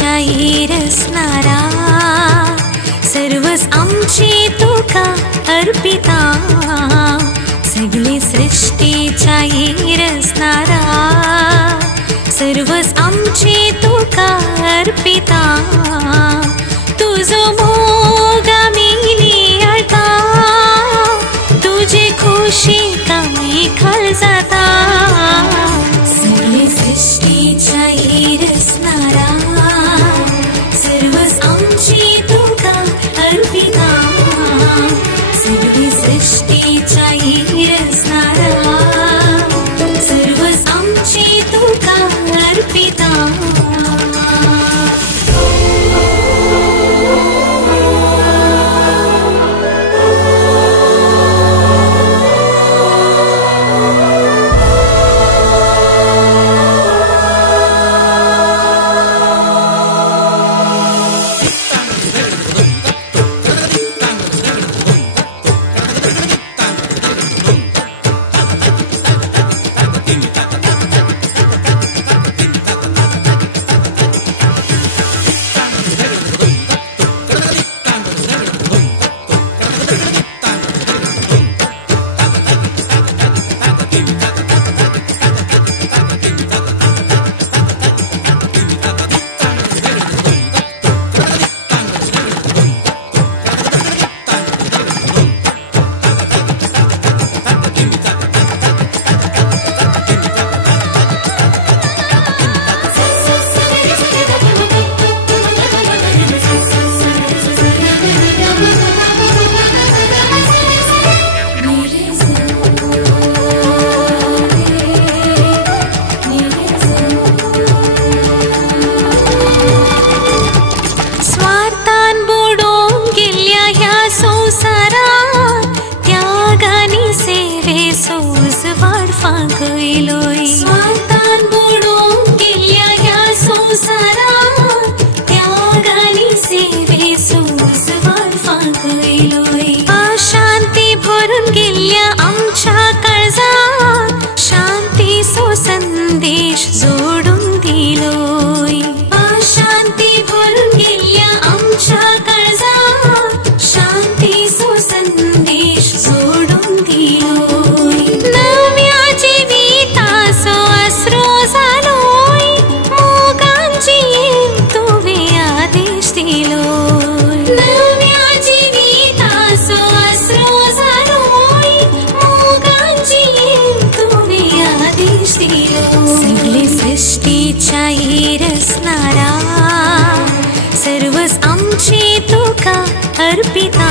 सृष्टीच्या रचणारा, सर्वच आमचे तुका अर्पिता, सगळी सृष्टीच्या रचणारा, सर्वच आमचे तुका अर्पिता, तुझो मोग आमी आता, तुझे खुशी कमी खल जाता, सगळी सृष्टीच्या रचणारा, सर्वच आमचे तुका अर्पिता, सगळी सृष्टीच्या रचणारा, सर्वच आमचे तुका अर्पिता। स्वार्थान बुडून गेल्या ह्या संसारात, त्यागानी सेवे सोस वाडफाक येयलोय, अशांती भरून गेल्या आमच्या काळजात, शांतीचो संदेश जोडून दिलोय, अशांती भरून गेल्या आमच्या काळजात, शांतीचो संदेश जोडून दिलोय, सगळी सृष्टीच्या रचणारा, सर्वच आमचे तुका अर्पिता।